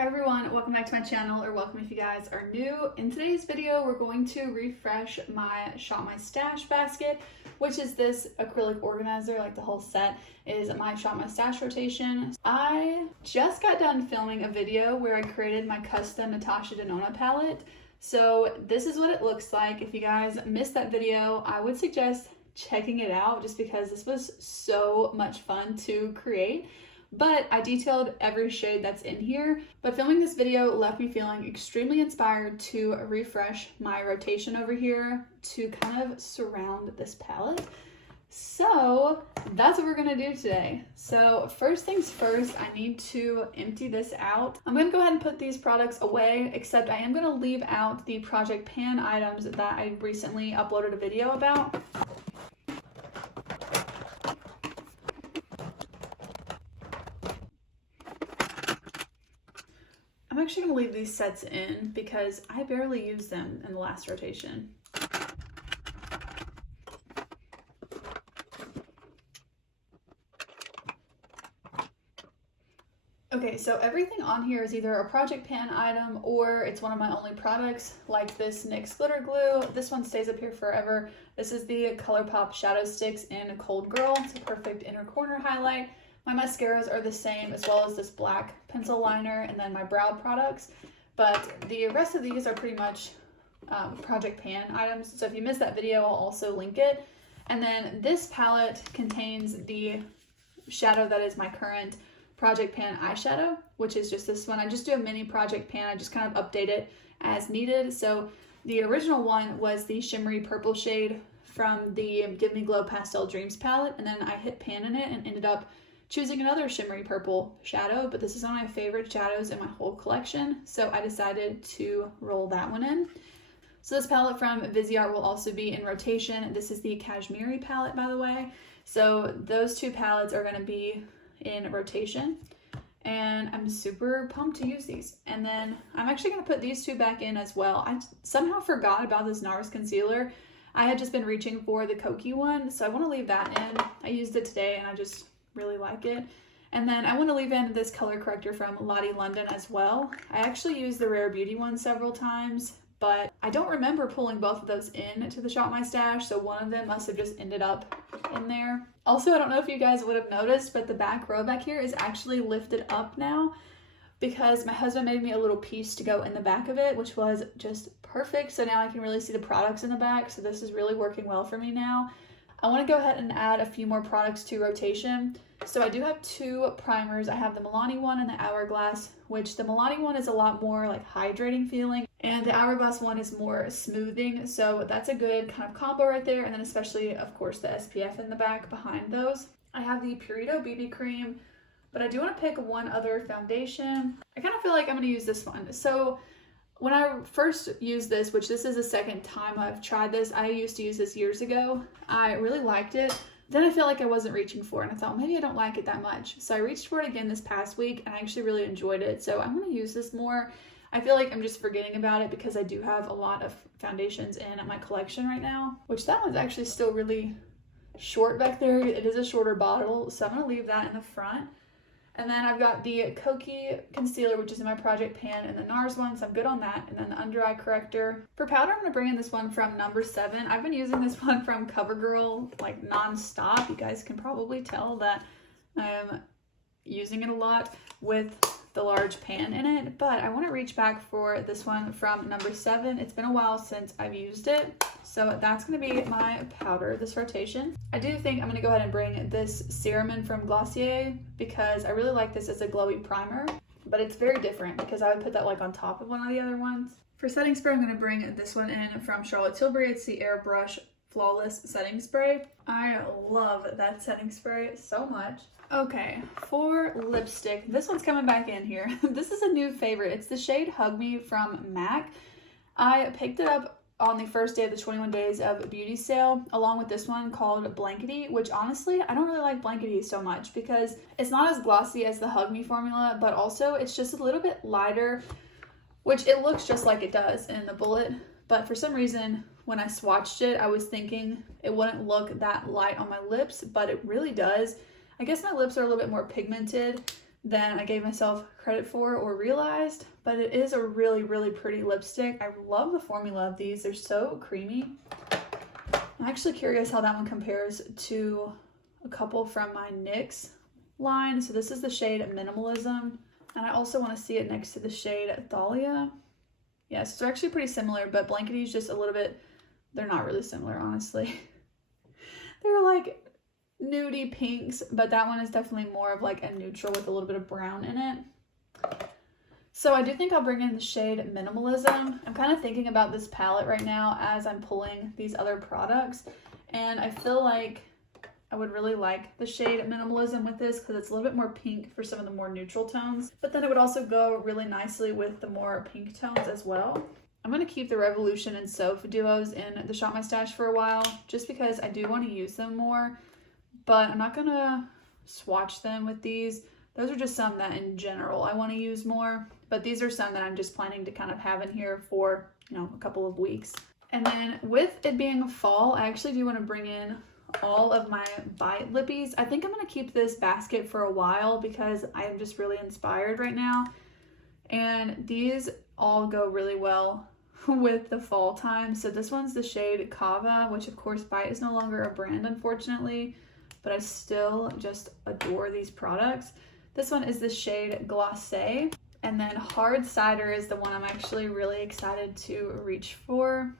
Hi everyone, welcome back to my channel, or welcome if you guys are new. In today's video, we're going to refresh my Shop My Stash basket, which is this acrylic organizer. Like the whole set is my Shop My Stash rotation. I just got done filming a video where I created my custom Natasha Denona palette. So this is what it looks like. If you guys missed that video, I would suggest checking it out just because this was so much fun to create. But I detailed every shade that's in here. But filming this video left me feeling extremely inspired to refresh my rotation over here to kind of surround this palette. So that's what we're gonna do today. So first things first, I need to empty this out. I'm gonna go ahead and put these products away, except I am gonna leave out the Project Pan items that I recently uploaded a video about. I'm actually going to leave these sets in because I barely used them in the last rotation. Okay, so everything on here is either a Project Pan item or it's one of my only products, like this NYX glitter glue. This one stays up here forever. This is the ColourPop Shadow Sticks in Cold Girl. It's a perfect inner corner highlight. My mascaras are the same, as well as this black pencil liner and then my brow products. But the rest of these are pretty much Project Pan items. So if you missed that video, I'll also link it. And then this palette contains the shadow that is my current Project Pan eyeshadow, which is just this one. I just do a mini Project Pan. I just kind of update it as needed. So the original one was the shimmery purple shade from the Give Me Glow Pastel Dreams palette. And then I hit pan in it and ended up choosing another shimmery purple shadow, but this is one of my favorite shadows in my whole collection, so I decided to roll that one in. So this palette from Viseart will also be in rotation. This is the Cashmere palette, by the way. So those two palettes are going to be in rotation, and I'm super pumped to use these. And then I'm actually going to put these two back in as well. I somehow forgot about this NARS concealer. I had just been reaching for the Kokie one, so I want to leave that in. I used it today, and I just really like it. And then I want to leave in this color corrector from Lottie London as well. I actually used the Rare Beauty one several times, but I don't remember pulling both of those in to the Shop My Stash, so one of them must have just ended up in there. Also, I don't know if you guys would have noticed, but the back row back here is actually lifted up now because my husband made me a little piece to go in the back of it, which was just perfect. So now I can really see the products in the back, so this is really working well for me now. I want to go ahead and add a few more products to rotation. So I do have two primers. I have the Milani one and the Hourglass, which the Milani one is a lot more like hydrating feeling, and the Hourglass one is more smoothing. So that's a good kind of combo right there. And then especially, of course, the SPF in the back behind those. I have the Purito BB cream, but I do want to pick one other foundation. I kind of feel like I'm going to use this one. So when I first used this, which this is the second time I've tried this, I used to use this years ago. I really liked it. Then I feel like I wasn't reaching for it, and I thought maybe I don't like it that much. So I reached for it again this past week, and I actually really enjoyed it. So I'm going to use this more. I feel like I'm just forgetting about it because I do have a lot of foundations in my collection right now, which that one's actually still really short back there. It is a shorter bottle, so I'm going to leave that in the front. And then I've got the Kokie concealer, which is in my Project Pan, and the NARS one, so I'm good on that. And then the under eye corrector. For powder, I'm going to bring in this one from No. 7. I've been using this one from CoverGirl like non-stop. You guys can probably tell that I'm using it a lot with the large pan in it. But I want to reach back for this one from No. 7. It's been a while since I've used it. So that's going to be my powder this rotation. I do think I'm going to go ahead and bring this serum in from Glossier because I really like this as a glowy primer, but it's very different because I would put that like on top of one of the other ones. For setting spray, I'm going to bring this one in from Charlotte Tilbury. It's the Airbrush Flawless Setting Spray. I love that setting spray so much. Okay, for lipstick, this one's coming back in here. This is a new favorite. It's the shade Hug Me from MAC. I picked it up on the first day of the 21 Days of Beauty sale, along with this one called Blankety, which honestly, I don't really like Blankety so much because it's not as glossy as the Hug Me formula, but also it's just a little bit lighter, which it looks just like it does in the bullet. But for some reason, when I swatched it, I was thinking it wouldn't look that light on my lips, but it really does. I guess my lips are a little bit more pigmented than I gave myself credit for or realized, but it is a really, really pretty lipstick. I love the formula of these. They're so creamy. I'm actually curious how that one compares to a couple from my NYX line. So this is the shade Minimalism, and I also want to see it next to the shade Thalia. Yes, they're actually pretty similar, but Blankety's just a little bit, they're not really similar, honestly. They're like nudie pinks, but that one is definitely more of like a neutral with a little bit of brown in it. So I do think I'll bring in the shade Minimalism. I'm kind of thinking about this palette right now as I'm pulling these other products, and I feel like I would really like the shade Minimalism with this because it's a little bit more pink for some of the more neutral tones, but then it would also go really nicely with the more pink tones as well. I'm going to keep the Revolution and Soph duos in the Shop My Stash for a while just because I do want to use them more, but I'm not going to swatch them with these. Those are just some that in general I want to use more, but these are some that I'm just planning to kind of have in here for, you know, a couple of weeks. And then with it being fall, I actually do want to bring in all of my Bite lippies. I think I'm going to keep this basket for a while because I am just really inspired right now. And these all go really well with the fall time. So this one's the shade Kava, which of course Bite is no longer a brand, unfortunately, but I still just adore these products. This one is the shade Glacé. And then Hard Cider is the one I'm actually really excited to reach for,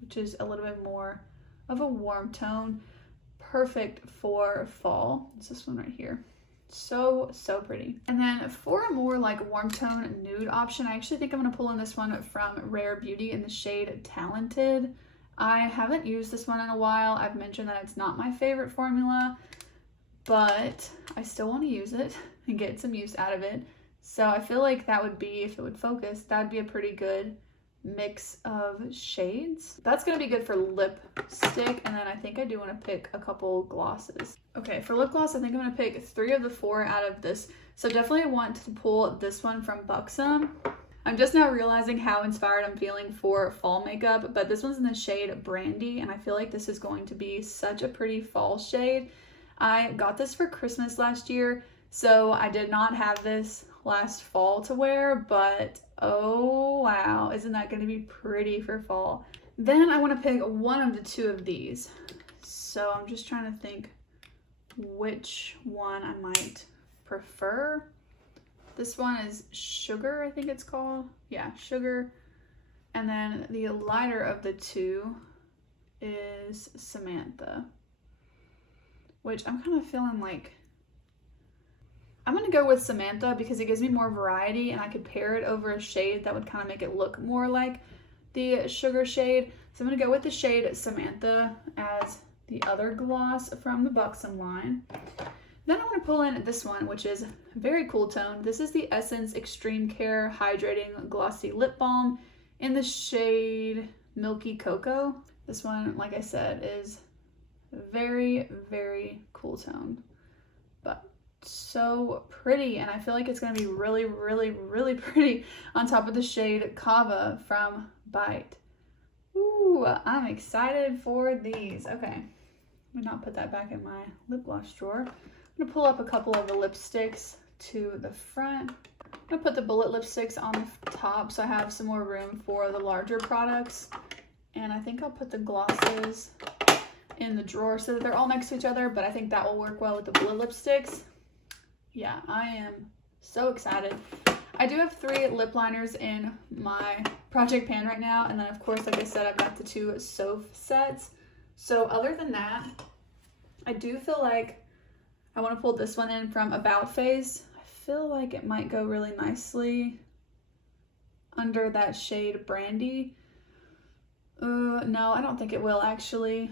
which is a little bit more of a warm tone. Perfect for fall. It's this one right here. So pretty. And then for a more like warm tone nude option, I actually think I'm going to pull in this one from Rare Beauty in the shade Talented. I haven't used this one in a while. I've mentioned that it's not my favorite formula, but I still want to use it and get some use out of it. So I feel like that would be, if it would focus, that'd be a pretty good mix of shades. That's going to be good for lipstick, and then I think I do want to pick a couple glosses. Okay, for lip gloss, I think I'm going to pick 3 of the 4 out of this. So definitely want to pull this one from Buxom. I'm just now realizing how inspired I'm feeling for fall makeup, but this one's in the shade Brandy, and I feel like this is going to be such a pretty fall shade. I got this for Christmas last year, so I did not have this last fall to wear, but oh wow, isn't that going to be pretty for fall? Then I want to pick one of the 2 of these. So I'm just trying to think which one I might prefer. This one is Sugar, I think it's called. Yeah, Sugar. And then the lighter of the 2 is Samantha, which I'm kind of feeling like I'm going to go with Samantha because it gives me more variety, and I could pair it over a shade that would kind of make it look more like the Sugar shade. So I'm going to go with the shade Samantha as the other gloss from the Buxom line. Then I want to pull in this one, which is a very cool tone. This is the Essence Extreme Care Hydrating Glossy Lip Balm in the shade Milky Cocoa. This one, like I said, is very, very cool tone, but so pretty, and I feel like it's going to be really, really, really pretty on top of the shade Kava from Bite. Ooh, I'm excited for these. Okay, let me not put that back in my lip gloss drawer. I'm going to pull up a couple of the lipsticks to the front. I'm going to put the bullet lipsticks on the top so I have some more room for the larger products, and I think I'll put the glosses in the drawer so that they're all next to each other, but I think that will work well with the bullet lipsticks. Yeah, I am so excited. I do have 3 lip liners in my project pan right now, and then of course, like I said, I've got the 2 Soph sets. So other than that, I do feel like I want to pull this one in from About Face. I feel like it might go really nicely under that shade Brandy. No, I don't think it will actually.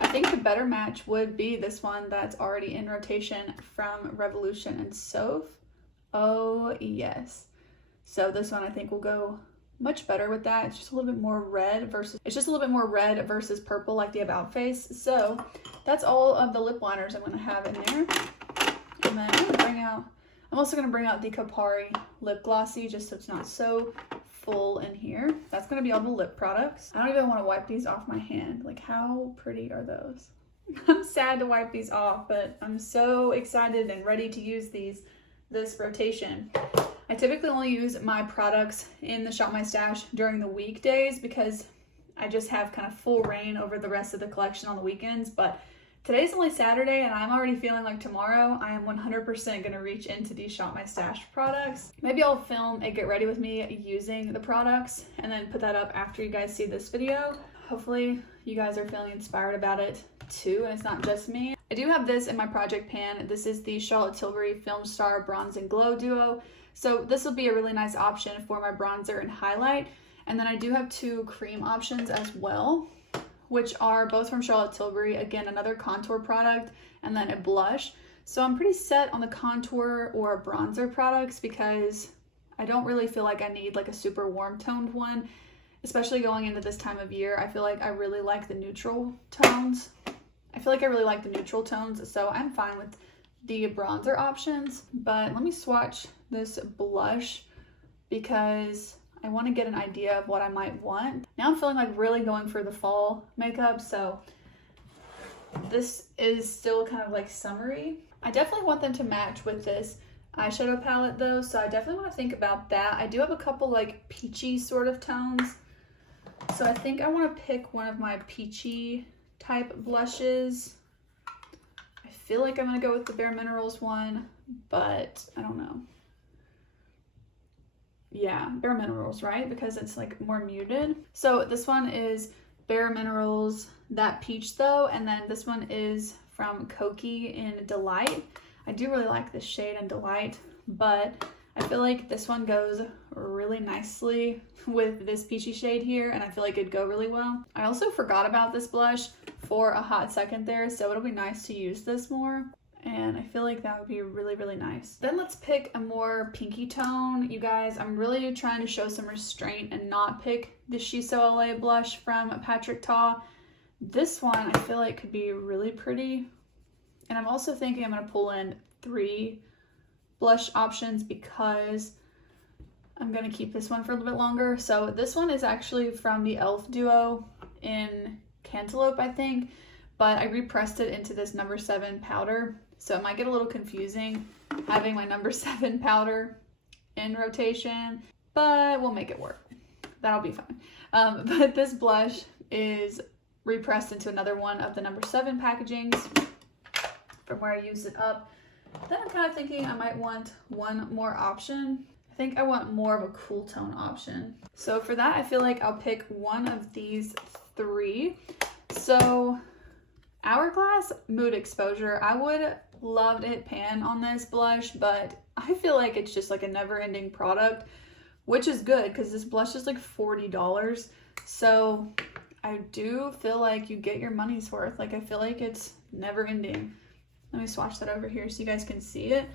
I think the better match would be this one that's already in rotation from Revolution and Soph. Oh yes. So this one I think will go much better with that. It's just a little bit more red versus purple like the About Face. So that's all of the lip liners I'm going to have in there. And then I'm also going to bring out the Kapari Lip Glossy just so it's not so full in here. That's going to be all the lip products. I don't even want to wipe these off my hand. Like, how pretty are those? I'm sad to wipe these off, but I'm so excited and ready to use these. this rotation. I typically only use my products in the Shop My Stash during the weekdays because I just have kind of full reign over the rest of the collection on the weekends. But today's only Saturday and I'm already feeling like tomorrow I am 100% going to reach into these Shop My Stash products. Maybe I'll film a get ready with me using the products and then put that up after you guys see this video. Hopefully you guys are feeling inspired about it too, and it's not just me. I do have this in my project pan. This is the Charlotte Tilbury Film Star Bronze and Glow Duo. So this will be a really nice option for my bronzer and highlight. And then I do have two cream options as well, which are both from Charlotte Tilbury. Again, another contour product and then a blush. So I'm pretty set on the contour or bronzer products because I don't really feel like I need like a super warm toned one, especially going into this time of year. I feel like I really like the neutral tones. So I'm fine with the bronzer options. But let me swatch this blush because I want to get an idea of what I might want. Now I'm feeling like really going for the fall makeup, so this is still kind of like summery. I definitely want them to match with this eyeshadow palette though, so I definitely want to think about that. I do have a couple like peachy sort of tones, so I think I want to pick one of my peachy type blushes. I feel like I'm going to go with the Bare Minerals one, but I don't know. Yeah, Bare Minerals, right? Because it's like more muted. So this one is Bare Minerals, that peach though, and then this one is from Kokie in Delight. I do really like this shade in Delight, but I feel like this one goes really nicely with this peachy shade here, and I feel like it'd go really well. I also forgot about this blush for a hot second there, so it'll be nice to use this more. And I feel like that would be really, really nice. Then let's pick a more pinky tone. You guys, I'm really trying to show some restraint and not pick the Shiso LA blush from Patrick Ta. This one I feel like could be really pretty. And I'm also thinking I'm gonna pull in 3 blush options because I'm gonna keep this one for a little bit longer. So this one is actually from the e.l.f. duo in Cantaloupe, I think, but I repressed it into this number 7 powder. So it might get a little confusing having my number 7 powder in rotation, but we'll make it work. That'll be fine. But this blush is repressed into another one of the number 7 packagings from where I used it up. Then I'm kind of thinking I might want one more option. I think I want more of a cool tone option. So for that, I feel like I'll pick one of these 3. So Hourglass Mood Exposure, I would love to hit pan on this blush, but I feel like it's just like a never-ending product, which is good because this blush is like $40. So I do feel like you get your money's worth. Like I feel like it's never-ending. Let me swatch that over here so you guys can see it,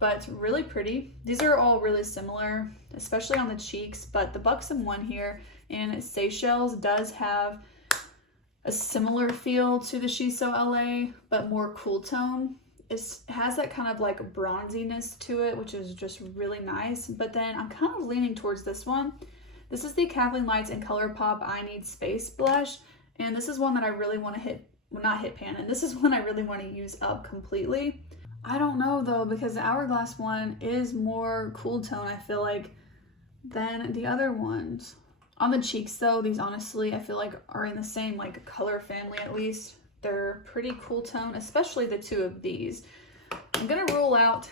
but it's really pretty. These are all really similar, especially on the cheeks, but the Buxom one here in Seychelles does have a similar feel to the Shiso LA, but more cool tone. It has that kind of like bronziness to it, which is just really nice. But then I'm kind of leaning towards this one. This is the Kathleen Lights and ColourPop I Need Space blush. And this is one that I really want to hit, well, not hit pan, and this is one I really want to use up completely. I don't know though, because the Hourglass one is more cool tone, I feel like, than the other ones. On the cheeks though, these honestly I feel like are in the same like color family at least. They're pretty cool tone, especially the 2 of these. I'm gonna rule out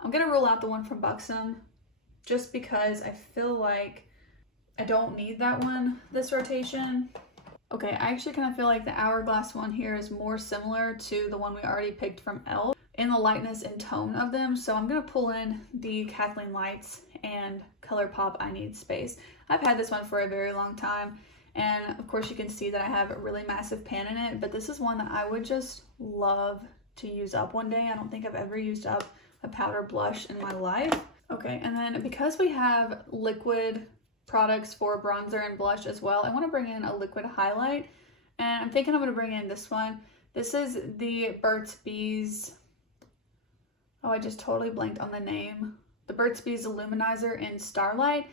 the one from Buxom just because I feel like I don't need that one this rotation. Okay, I actually kind of feel like the Hourglass one here is more similar to the one we already picked from e.l.f. in the lightness and tone of them. So I'm gonna pull in the Kathleen Lights and ColourPop I Need Space. I've had this one for a very long time, and of course you can see that I have a really massive pan in it, but this is one that I would just love to use up one day. I don't think I've ever used up a powder blush in my life. Okay, and then because we have liquid products for bronzer and blush as well, I want to bring in a liquid highlight, and I'm thinking I'm going to bring in this one. This is the Burt's Bees, oh I just totally blanked on the name, the Burt's Bees Illuminizer in Starlight.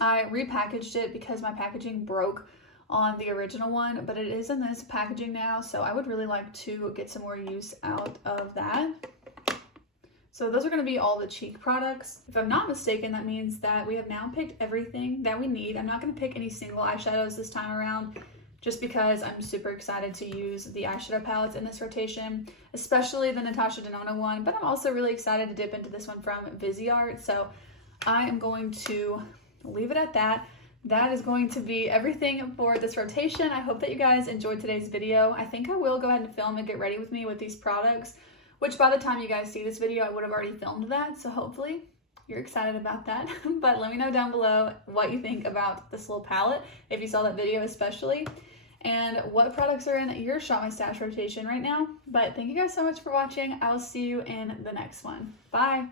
I repackaged it because my packaging broke on the original one, but it is in this packaging now, so I would really like to get some more use out of that. So those are going to be all the cheek products. If I'm not mistaken, that means that we have now picked everything that we need. I'm not going to pick any single eyeshadows this time around, just because I'm super excited to use the eyeshadow palettes in this rotation, especially the Natasha Denona one, but I'm also really excited to dip into this one from Viseart. So I am going to leave it at that. That is going to be everything for this rotation. I hope that you guys enjoyed today's video. I think I will go ahead and film and get ready with me with these products, which by the time you guys see this video, I would have already filmed that. So hopefully you're excited about that. But let me know down below what you think about this little palette, if you saw that video especially, and what products are in your Shop My Stash rotation right now. But thank you guys so much for watching. I will see you in the next one. Bye.